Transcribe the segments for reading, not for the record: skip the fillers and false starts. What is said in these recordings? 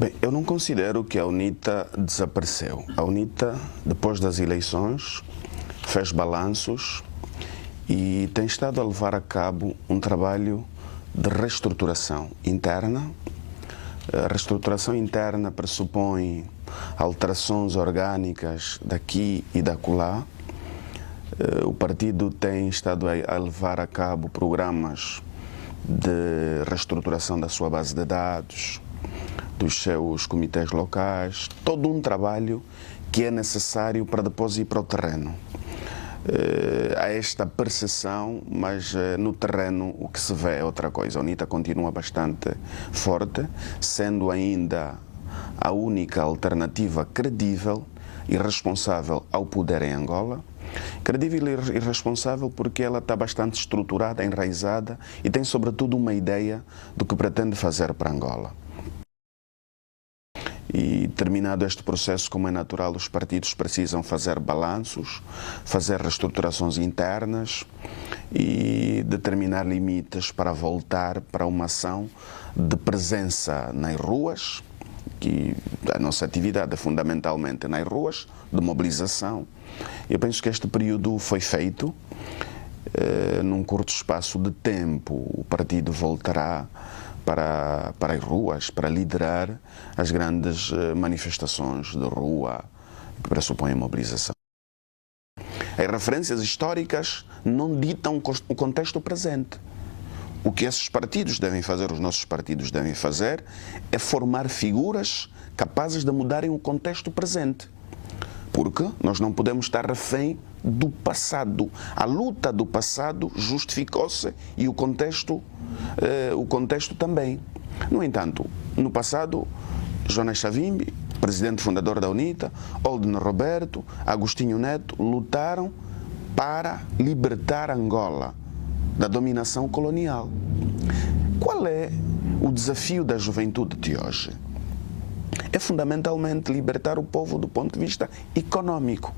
Bem, eu não considero que a UNITA desapareceu. A UNITA, depois das eleições, fez balanços e tem estado a levar a cabo um trabalho de reestruturação interna. A reestruturação interna pressupõe alterações orgânicas daqui e da acolá. O partido tem estado a levar a cabo programas de reestruturação da sua base de dados, dos seus comitês locais, todo um trabalho que é necessário para depois ir para o terreno. Há esta percepção, mas no terreno o que se vê é outra coisa. A UNITA continua bastante forte, sendo ainda a única alternativa credível e responsável ao poder em Angola. Credível e responsável porque ela está bastante estruturada, enraizada e tem sobretudo uma ideia do que pretende fazer para Angola. E terminado este processo, como é natural, os partidos precisam fazer balanços, fazer reestruturações internas e determinar limites para voltar para uma ação de presença nas ruas, que a nossa atividade é fundamentalmente nas ruas, de mobilização. Eu penso que este período foi feito. Num curto espaço de tempo, o partido voltará para as ruas, para liderar as grandes manifestações de rua que pressupõem a mobilização. As referências históricas não ditam o contexto presente. O que esses partidos devem fazer, os nossos partidos devem fazer, é formar figuras capazes de mudarem o contexto presente. Porque nós não podemos estar refém do passado. A luta do passado justificou-se e o contexto também. No entanto, no passado, Jonas Savimbi, presidente fundador da UNITA, Olden Roberto, Agostinho Neto lutaram para libertar Angola da dominação colonial. Qual é o desafio da juventude de hoje? É fundamentalmente libertar o povo do ponto de vista econômico.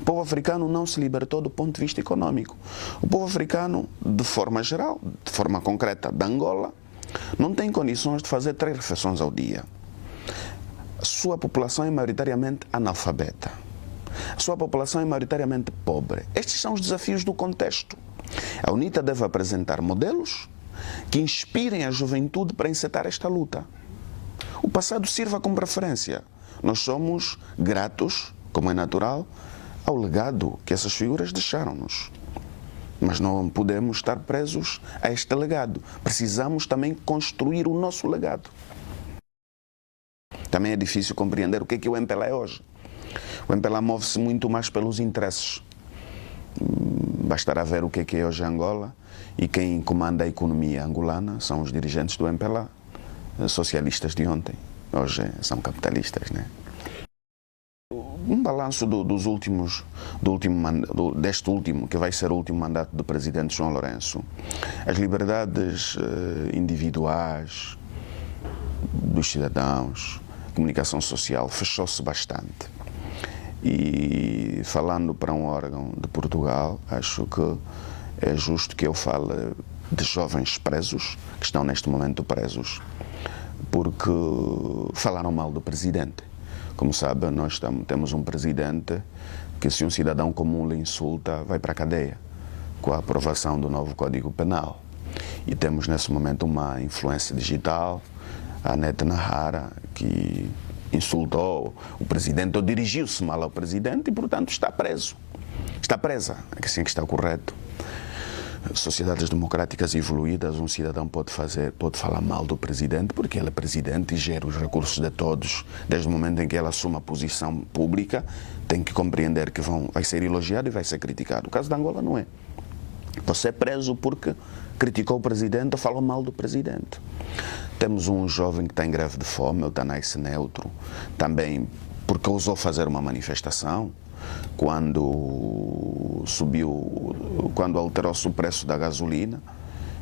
O povo africano não se libertou do ponto de vista econômico. O povo africano, de forma geral, de forma concreta, de Angola, não tem condições de fazer 3 refeições ao dia. A sua população é maioritariamente analfabeta. A sua população é maioritariamente pobre. Estes são os desafios do contexto. A UNITA deve apresentar modelos que inspirem a juventude para encetar esta luta. O passado sirva como referência. Nós somos gratos, como é natural, ao legado que essas figuras deixaram-nos. Mas não podemos estar presos a este legado. Precisamos também construir o nosso legado. Também é difícil compreender o que é o MPLA é hoje. O MPLA move-se muito mais pelos interesses. Bastará ver o que é hoje Angola e quem comanda a economia angolana são os dirigentes do MPLA. Socialistas de ontem, hoje são capitalistas, né? Um balanço deste último, que vai ser o último mandato do presidente João Lourenço. As liberdades individuais dos cidadãos, a comunicação social, fechou-se bastante. E falando para um órgão de Portugal, acho que é justo que eu fale de jovens presos, que estão neste momento presos, porque falaram mal do presidente. Como sabe, nós temos um presidente que, se um cidadão comum lhe insulta, vai para a cadeia, com a aprovação do novo Código Penal. E temos nesse momento uma influência digital, a Nete Nahara, que insultou o presidente ou dirigiu-se mal ao presidente e, portanto, está preso. Está presa, é assim que está correto. Sociedades democráticas evoluídas, um cidadão pode falar mal do presidente, porque ele é presidente e gera os recursos de todos. Desde o momento em que ele assume a posição pública, tem que compreender que vai ser elogiado e vai ser criticado. O caso de Angola não é. Você é preso porque criticou o presidente ou falou mal do presidente. Temos um jovem que está em greve de fome, o Tanais Neutro, também porque ousou fazer uma manifestação quando alterou-se o preço da gasolina,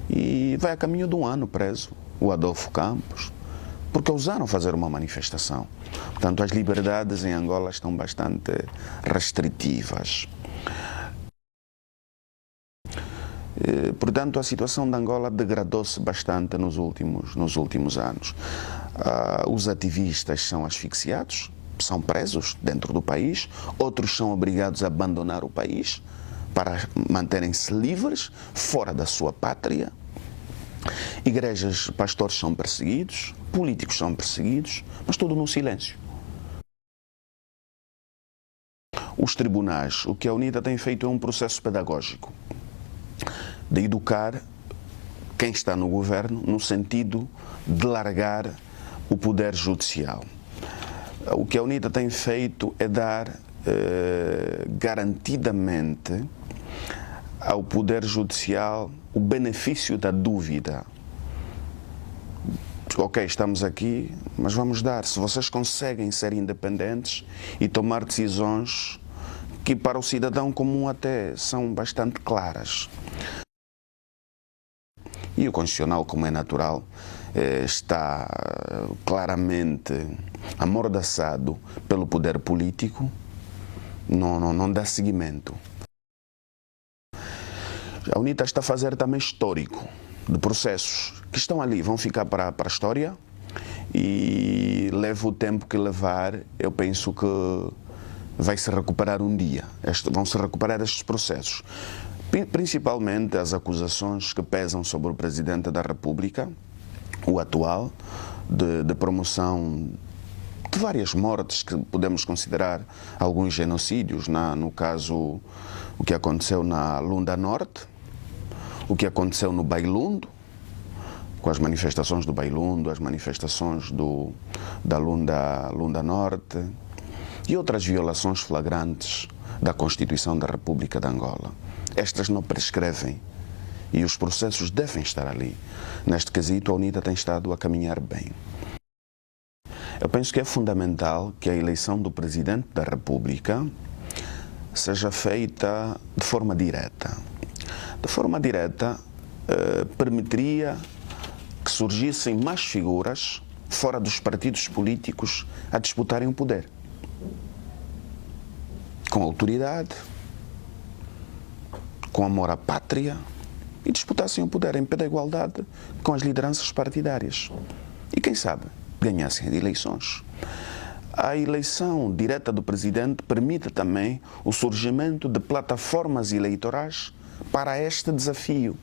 e vai a caminho de um ano preso, o Adolfo Campos, porque ousaram fazer uma manifestação. Portanto, as liberdades em Angola estão bastante restritivas. Portanto, a situação de Angola degradou-se bastante nos últimos anos. Os ativistas são asfixiados, são presos dentro do país, outros são obrigados a abandonar o país para manterem-se livres, fora da sua pátria. Igrejas, pastores são perseguidos, políticos são perseguidos, mas tudo no silêncio. Os tribunais, o que a UNITA tem feito é um processo pedagógico de educar quem está no governo no sentido de largar o poder judicial. O que a UNITA tem feito é dar garantidamente ao poder judicial o benefício da dúvida. Ok, estamos aqui, mas vamos dar. Se vocês conseguem ser independentes e tomar decisões que para o cidadão comum até são bastante claras. E o Constitucional, como é natural, está claramente amordaçado pelo poder político, não dá seguimento. A UNITA está a fazer também histórico de processos que estão ali, vão ficar para a história e leva o tempo que levar, eu penso que vai se recuperar um dia. Vão se recuperar estes processos. Principalmente as acusações que pesam sobre o Presidente da República, o atual, de promoção de várias mortes que podemos considerar alguns genocídios, no caso, o que aconteceu na Lunda Norte, o que aconteceu no Bailundo, com as manifestações do Bailundo, as manifestações da Lunda Norte e outras violações flagrantes da Constituição da República de Angola. Estas não prescrevem e os processos devem estar ali. Neste quesito, a UNITA tem estado a caminhar bem. Eu penso que é fundamental que a eleição do Presidente da República seja feita de forma direta. De forma direta, permitiria que surgissem mais figuras fora dos partidos políticos a disputarem o poder. Com autoridade, com amor à pátria, e disputassem o poder em pé da igualdade com as lideranças partidárias. E quem sabe, ganhassem eleições. A eleição direta do Presidente permite também o surgimento de plataformas eleitorais para este desafio.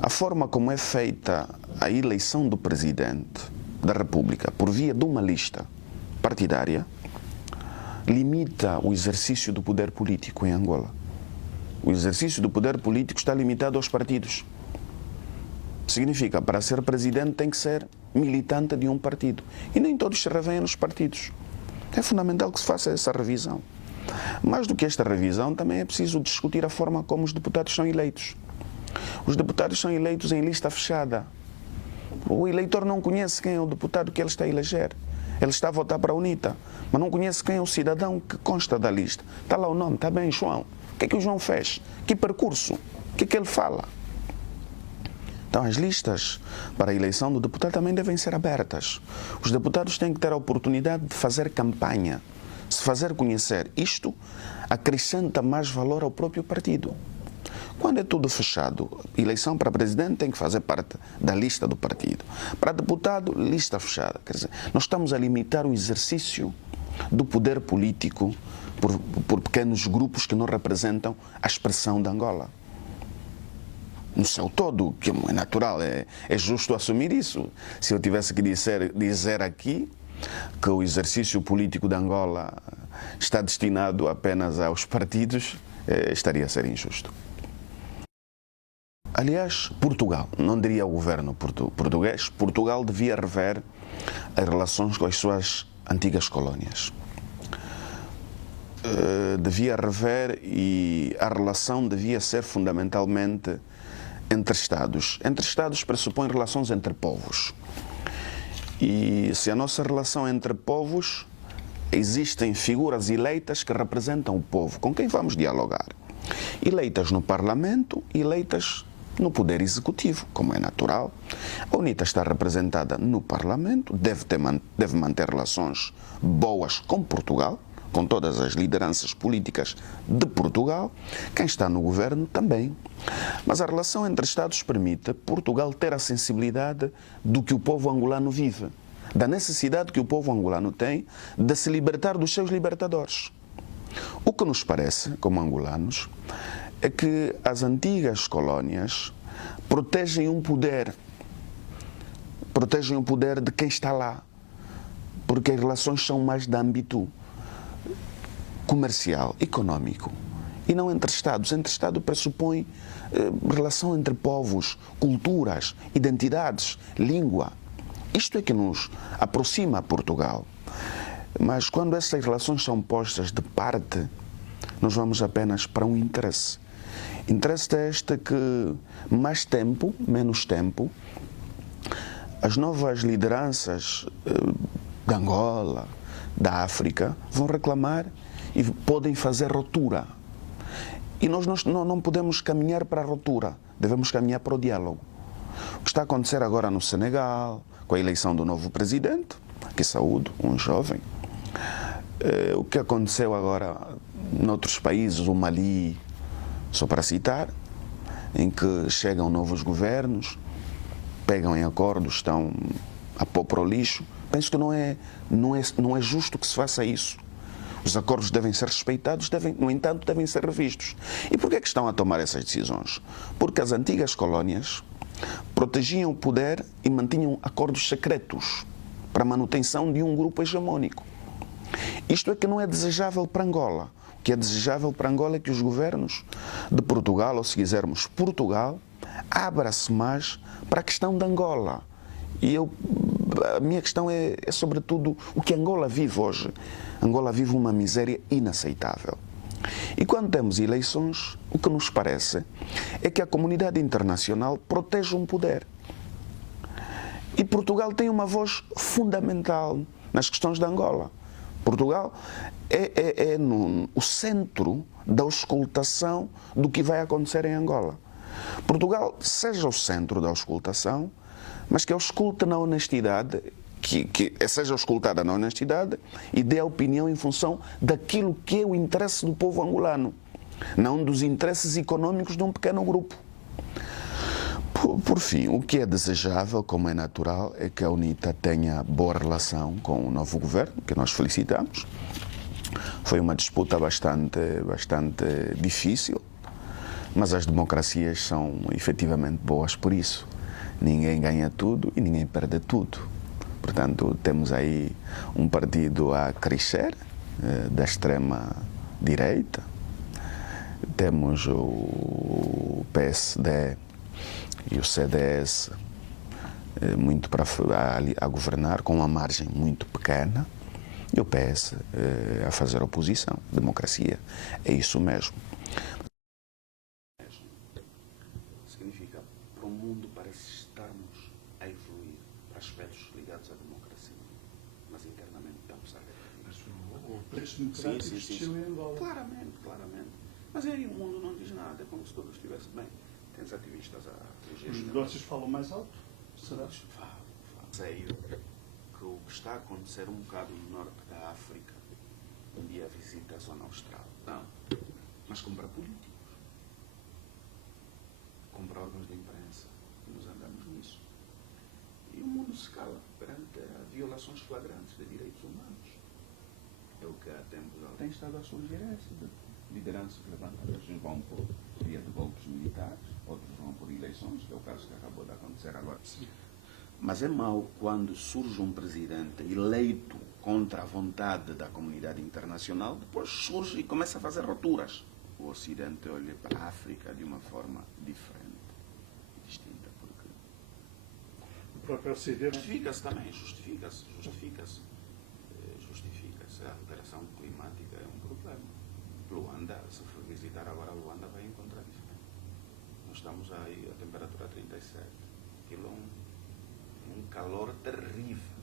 A forma como é feita a eleição do Presidente da República por via de uma lista partidária limita o exercício do poder político em Angola. O exercício do poder político está limitado aos partidos. Significa, para ser presidente tem que ser militante de um partido. E nem todos se revêem nos partidos. É fundamental que se faça essa revisão. Mais do que esta revisão, também é preciso discutir a forma como os deputados são eleitos. Os deputados são eleitos em lista fechada. O eleitor não conhece quem é o deputado que ele está a eleger. Ele está a votar para a UNITA, mas não conhece quem é o cidadão que consta da lista. Está lá o nome, está bem, João. O que é que o João fez? Que percurso? O que é que ele fala? Então, as listas para a eleição do deputado também devem ser abertas. Os deputados têm que ter a oportunidade de fazer campanha, se fazer conhecer. Isto acrescenta mais valor ao próprio partido. Quando é tudo fechado, eleição para presidente tem que fazer parte da lista do partido. Para deputado, lista fechada. Quer dizer, nós estamos a limitar o exercício do poder político por pequenos grupos que não representam a expressão de Angola. No seu todo, que é natural, é justo assumir isso. Se eu tivesse que dizer aqui que o exercício político de Angola está destinado apenas aos partidos, estaria a ser injusto. Aliás, Portugal, não diria o governo português, Portugal devia rever as relações com as suas antigas colónias. Devia rever e a relação devia ser fundamentalmente entre Estados. Entre Estados pressupõe relações entre povos. E se a nossa relação é entre povos, existem figuras eleitas que representam o povo, com quem vamos dialogar. Eleitas no Parlamento, eleitas no Poder Executivo, como é natural. A UNITA está representada no Parlamento, deve manter relações boas com Portugal, com todas as lideranças políticas de Portugal, quem está no governo também. Mas a relação entre Estados permite Portugal ter a sensibilidade do que o povo angolano vive, da necessidade que o povo angolano tem de se libertar dos seus libertadores. O que nos parece, como angolanos, é que as antigas colónias protegem um poder de quem está lá, porque as relações são mais de âmbito comercial, econômico, e não entre Estados. Entre Estado pressupõe relação entre povos, culturas, identidades, língua. Isto é que nos aproxima a Portugal. Mas quando essas relações são postas de parte, nós vamos apenas para um interesse. Interesse é este que, mais tempo, menos tempo, as novas lideranças de Angola, da África, vão reclamar e podem fazer ruptura. E nós não podemos caminhar para a ruptura, devemos caminhar para o diálogo. O que está a acontecer agora no Senegal, com a eleição do novo presidente, que saúdo, um jovem. O que aconteceu agora noutros países, o Mali, só para citar, em que chegam novos governos, pegam em acordos, estão a pôr para o lixo. Penso que não é justo que se faça isso. Os acordos devem ser respeitados, no entanto, devem ser revistos. E por que é que estão a tomar essas decisões? Porque as antigas colónias protegiam o poder e mantinham acordos secretos para a manutenção de um grupo hegemônico. Isto é que não é desejável para Angola. O que é desejável para Angola é que os governos de Portugal, ou se quisermos Portugal, abra-se mais para a questão de Angola. E a minha questão é sobretudo o que Angola vive hoje. Angola vive uma miséria inaceitável. E quando temos eleições, o que nos parece é que a comunidade internacional protege um poder. E Portugal tem uma voz fundamental nas questões de Angola. Portugal é o centro da auscultação do que vai acontecer em Angola. Portugal seja o centro da auscultação, mas que ausculte na honestidade, que seja auscultada na honestidade e dê a opinião em função daquilo que é o interesse do povo angolano, não dos interesses econômicos de um pequeno grupo. Por fim, o que é desejável, como é natural, é que a UNITA tenha boa relação com o novo governo, que nós felicitamos. Foi uma disputa bastante difícil, mas as democracias são efetivamente boas por isso. Ninguém ganha tudo e ninguém perde tudo. Portanto, temos aí um partido a crescer, da extrema-direita. Temos o PSD e o CDS muito a governar com uma margem muito pequena e o PS a fazer oposição. Democracia é isso mesmo. Significa, para o mundo parece estarmos a evoluir para aspectos ligados à democracia, mas internamente estamos a regredir. O preço democrático existiu em Angola. Claramente. Mas aí o mundo não diz nada, é como se tudo estivesse bem. Tens ativistas a reger. Os negócios falam mais alto? Será? Falo. Sei que o que está a acontecer um bocado no norte da África, um dia visita a zona austral. Não, mas compra políticos, compra órgãos de imprensa, e nos andamos nisso. E o mundo se cala perante violações flagrantes de direitos humanos. É o que há tempos tem estado a surgir lideranças levantadas, uns vão por via de golpes militares, outros vão por eleições, que é o caso que acabou de acontecer agora. Sim. Mas é mau quando surge um presidente eleito contra a vontade da comunidade internacional, depois surge e começa a fazer rupturas. O Ocidente olha para a África de uma forma diferente, distinta, porque o próprio Ocidente justifica-se também, justifica-se. A alteração climática é um problema. Luanda, se for visitar agora Luanda, vai encontrar diferente. Nós estamos aí a temperatura 37. Aquilo é um calor terrível.